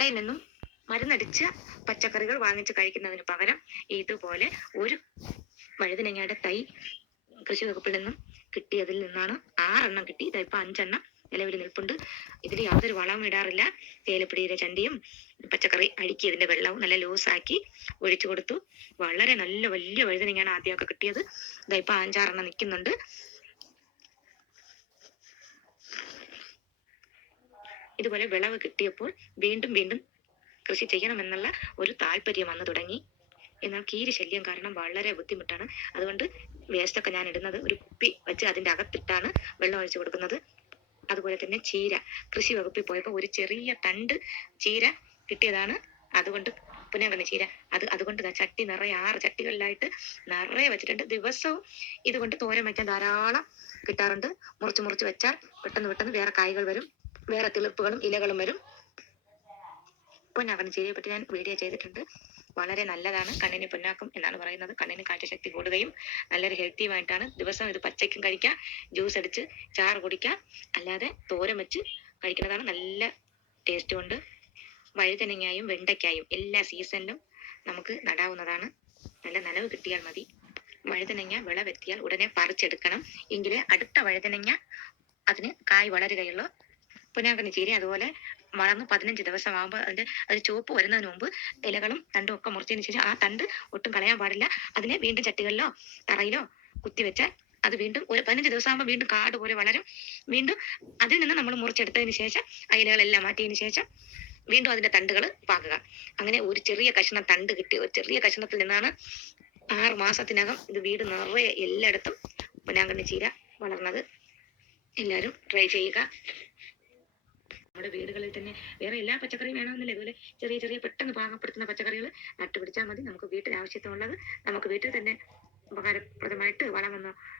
കടയിൽ നിന്നും മരുന്നടിച്ച പച്ചക്കറികൾ വാങ്ങിച്ച് കഴിക്കുന്നതിന് പകരം ഇതുപോലെ ഒരു വഴുതനങ്ങയുടെ തൈ കൃഷി വകുപ്പിൽ നിന്നും കിട്ടിയതിൽ നിന്നാണ് ആറെണ്ണം കിട്ടി. ഇതാ ഇപ്പൊ അഞ്ചെണ്ണം നിലവിൽ നിൽപ്പുണ്ട്. ഇതിൽ യാതൊരു വളവും ഇടാറില്ല. തേയിലപ്പൊടിയുടെ ചണ്ടിയും പച്ചക്കറി അഴുക്കി ഇതിന്റെ വെള്ളവും നല്ല ലൂസാക്കി ഒഴിച്ചു കൊടുത്തു. വളരെ നല്ല വലിയ വഴുതനങ്ങയാണ് ആദ്യമൊക്കെ കിട്ടിയത്. ഇതാ ഇപ്പൊ അഞ്ചാറെണ്ണം നിൽക്കുന്നുണ്ട്. ഇതുപോലെ വിളവ് കിട്ടിയപ്പോൾ വീണ്ടും വീണ്ടും കൃഷി ചെയ്യണമെന്നുള്ള ഒരു താല്പര്യം വന്നു തുടങ്ങി. എന്നാൽ കീരി ശല്യം കാരണം വളരെ ബുദ്ധിമുട്ടാണ്. അതുകൊണ്ട് വേസ്റ്റ് ഒക്കെ ഞാൻ ഇടുന്നത് ഒരു കുപ്പി വെച്ച് അതിന്റെ അകത്തിട്ടാണ് വെള്ളം ഒഴിച്ചു കൊടുക്കുന്നത്. അതുപോലെ തന്നെ ചീര. കൃഷി വകുപ്പിൽ പോയപ്പോൾ ഒരു ചെറിയ തണ്ട് ചീര കിട്ടിയതാണ്. അതുകൊണ്ട് പുനകണി ചീര. അത് അതുകൊണ്ട് ചട്ടി നിറയെ ആറ് ചട്ടികളിലായിട്ട് നിറയെ വെച്ചിട്ടുണ്ട്. ദിവസവും ഇതുകൊണ്ട് തോരൻ വയ്ക്കാൻ ധാരാളം കിട്ടാറുണ്ട്. മുറിച്ച് മുറിച്ച് വെച്ചാൽ പെട്ടെന്ന് പെട്ടെന്ന് വേറെ കായ്കൾ വരും. വേറെ തിമിർപ്പുകളും ഇലകളും വരും. പൊന്നാക്കണി ചീരയെ പറ്റി ഞാൻ വീഡിയോ ചെയ്തിട്ടുണ്ട്. വളരെ നല്ലതാണ്. കണ്ണിന് പൊന്നാക്കും എന്നാണ് പറയുന്നത്. കണ്ണിന് കാഴ്ചശക്തി കൂടുകയും നല്ലൊരു ഹെൽത്തിയുമായിട്ടാണ് ദിവസം ഇത് പച്ചയ്ക്കും കഴിക്കാം. ജ്യൂസ് അടിച്ച് ചാറ് കുടിക്കാം. അല്ലാതെ തോരൻ വെച്ച് കഴിക്കുന്നതാണ് നല്ല ടേസ്റ്റ് കൊണ്ട് വഴുതനങ്ങായും വെണ്ടയ്ക്കായും എല്ലാ സീസണിലും നമുക്ക് നടാവുന്നതാണ്. നല്ല നനവ് കിട്ടിയാൽ മതി. വഴുതനങ്ങ വിളവെത്തിയാൽ ഉടനെ പറിച്ചെടുക്കണം. എങ്കിലേ അടുത്ത വഴുതനങ്ങ അതിന് കായ് വളരുകയുള്ളൂ. പൊന്നാങ്കണ്ണി ചീര അതുപോലെ വളർന്ന് പതിനഞ്ച് ദിവസം ആകുമ്പോൾ അതിന്റെ അത് ചുവപ്പ് വരുന്നതിന് മുമ്പ് ഇലകളും തണ്ടും ഒക്കെ മുറിച്ചതിന് ശേഷം ആ തണ്ട് ഒട്ടും കളയാൻ പാടില്ല. അതിനെ വീണ്ടും ചട്ടികളിലോ തറയിലോ കുത്തിവെച്ചാൽ അത് വീണ്ടും ഒരു പതിനഞ്ച് ദിവസം ആകുമ്പോൾ വീണ്ടും കാട് പോലെ വളരും. വീണ്ടും അതിൽ നിന്ന് നമ്മൾ മുറിച്ചെടുത്തതിന് ശേഷം ആ ഇലകളെല്ലാം മാറ്റിയതിന് ശേഷം വീണ്ടും അതിന്റെ തണ്ടുകൾ പാകുക. അങ്ങനെ ഒരു ചെറിയ കഷ്ണം തണ്ട് കിട്ടി. ഒരു ചെറിയ കഷ്ണത്തിൽ നിന്നാണ് ആറ് മാസത്തിനകം ഇത് വീട് നിറയെ എല്ലായിടത്തും പൊന്നാങ്കണ്ണി ചീര വളർന്നത്. എല്ലാവരും ട്രൈ ചെയ്യുക. നമ്മുടെ വീടുകളിൽ തന്നെ വേറെ എല്ലാ പച്ചക്കറിയും വേണമെന്നില്ല. ഇതുപോലെ ചെറിയ ചെറിയ പെട്ടെന്ന് പാകപ്പെടുത്തുന്ന പച്ചക്കറികൾ നട്ടുപിടിച്ചാൽ മതി. നമുക്ക് വീട്ടിൽ ആവശ്യത്തിനുള്ളത് നമുക്ക് വീട്ടിൽ തന്നെ ഉപകാരപ്രദമായിട്ട് വളമൊന്നും